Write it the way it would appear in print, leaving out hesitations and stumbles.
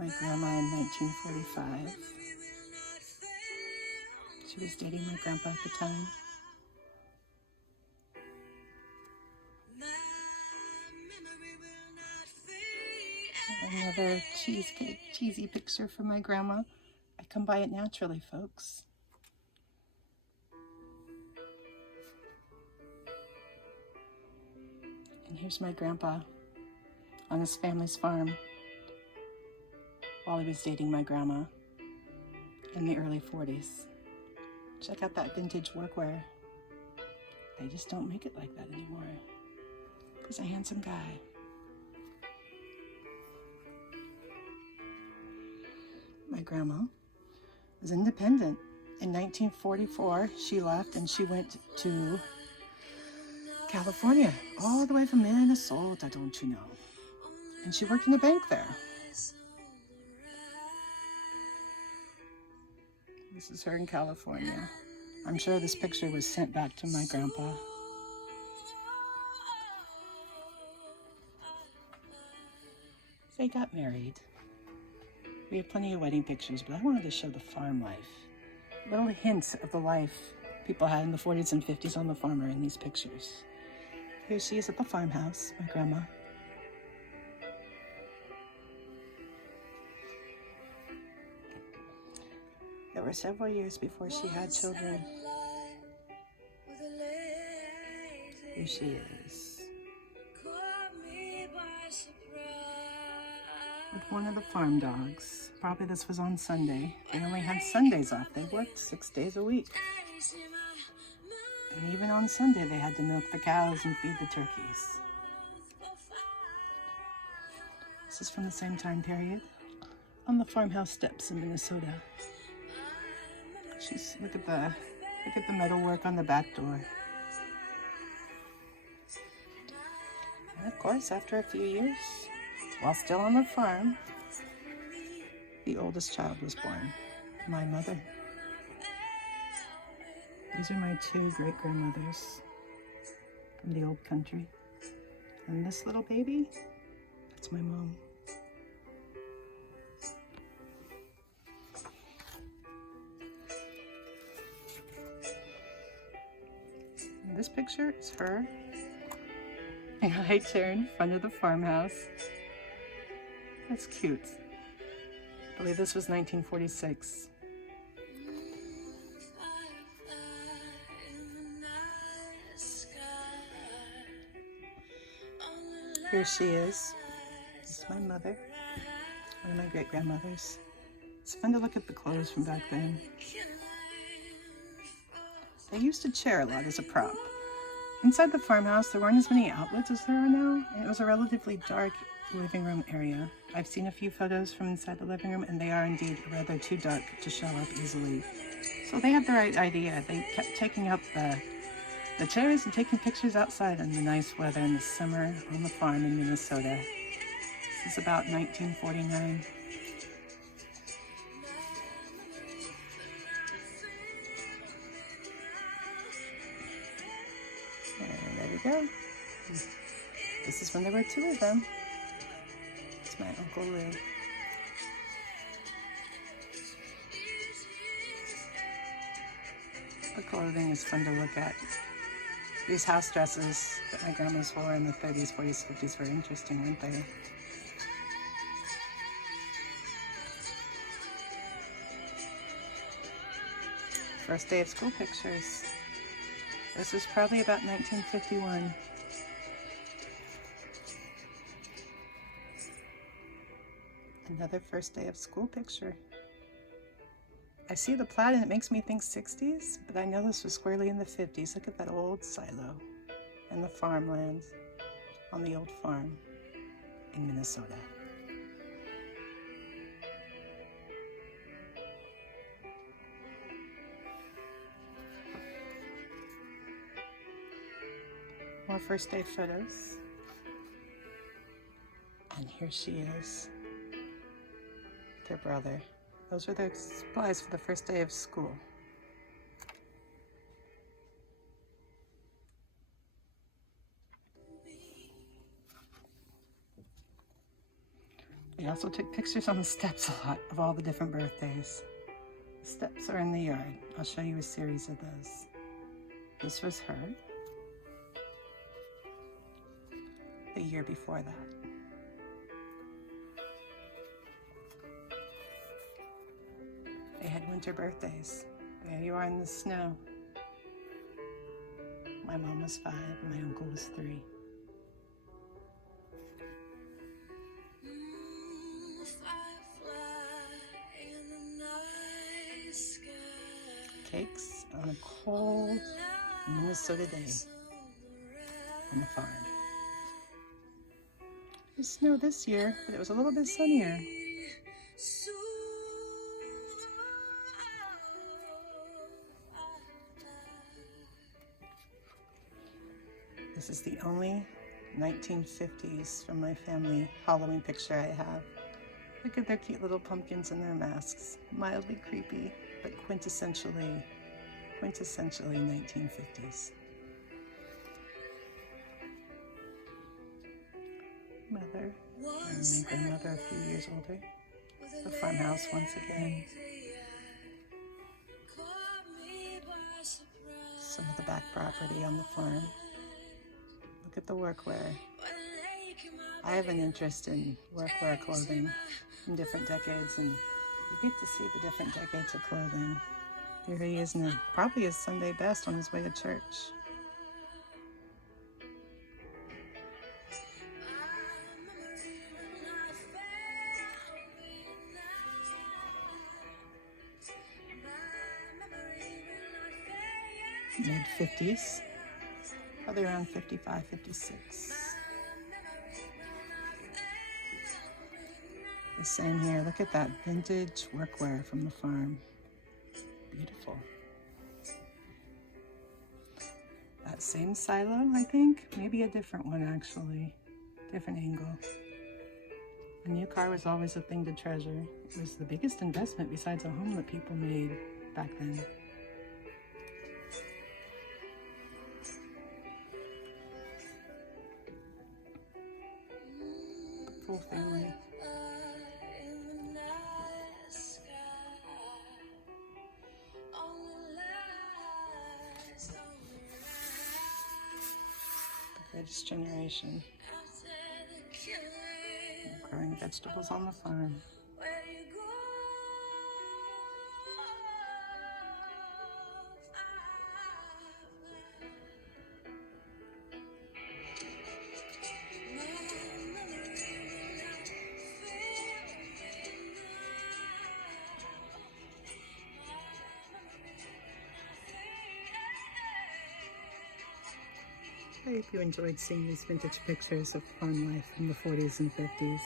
my grandma in 1945. She was dating my grandpa at the time. Another cheesy picture for my grandma. I come by it naturally, folks. And here's my grandpa on his family's farm while he was dating my grandma in the early 40s. Check out that vintage workwear. They just don't make it like that anymore. He's a handsome guy. My grandma was independent. In 1944, she left and she went to California, all the way from Minnesota, don't you know? And she worked in a bank there. This is her in California. I'm sure this picture was sent back to my grandpa. They got married. We have plenty of wedding pictures, but I wanted to show the farm life. Little hints of the life people had in the 40s and 50s on the farm are in these pictures. Here she is at the farmhouse, my grandma. There were several years before she had children. Here she is. With one of the farm dogs. Probably this was on Sunday. They only had Sundays off. They worked 6 days a week. And even on Sunday, they had to milk the cows and feed the turkeys. This is from the same time period. On the farmhouse steps in Minnesota. Look at the metalwork on the back door. And of course, after a few years, while still on the farm, the oldest child was born, my mother. These are my two great-grandmothers from the old country. And this little baby, that's my mom. And this picture is her in a high chair in front of the farmhouse. That's cute. I believe this was 1946. Here she is. This is my mother, one of my great-grandmothers. It's fun to look at the clothes from back then. They used a chair a lot as a prop. Inside the farmhouse, there weren't as many outlets as there are now, and it was a relatively dark living room area. I've seen a few photos from inside the living room, and they are indeed rather too dark to show up easily. So they had the right idea. They kept taking out the chairs and taking pictures outside in the nice weather in the summer on the farm in Minnesota. This is about 1949. And there we go. This is when there were two of them. It's my Uncle Lou. The clothing is fun to look at. These house dresses that my grandma's wore in the 30s, 40s, 50s were interesting, weren't they? First day of school pictures. This was probably about 1951. Another first day of school picture. I see the plaid and it makes me think 60s, but I know this was squarely in the 50s. Look at that old silo and the farmland on the old farm in Minnesota. More first day photos. And here she is, their brother. Those are their supplies for the first day of school. They also took pictures on the steps a lot of all the different birthdays. The steps are in the yard. I'll show you a series of those. This was her. The year before that. They had winter birthdays. There you are in the snow. My mom was 5 and my uncle was 3. Cakes on a cold Minnesota day on the farm. It snowed this year, but it was a little bit sunnier. This is the only 1950s from my family Halloween picture I have. Look at their cute little pumpkins and their masks. Mildly creepy, but quintessentially 1950s. Mother and my grandmother a few years older. The farmhouse once again. Some of the back property on the farm. Look at the workwear. I have an interest in workwear clothing in different decades, and you get to see the different decades of clothing. Here he is in probably his Sunday best on his way to church. Mid-50s, probably around 55, 56. The same here. Look at that vintage workwear from the farm. Beautiful. That same silo, I think. Maybe a different one, actually. Different angle. A new car was always a thing to treasure. It was the biggest investment besides a home that people made back then. Full family. Greatest generation. Growing vegetables on the farm. I hope you enjoyed seeing these vintage pictures of farm life in the 40s and 50s.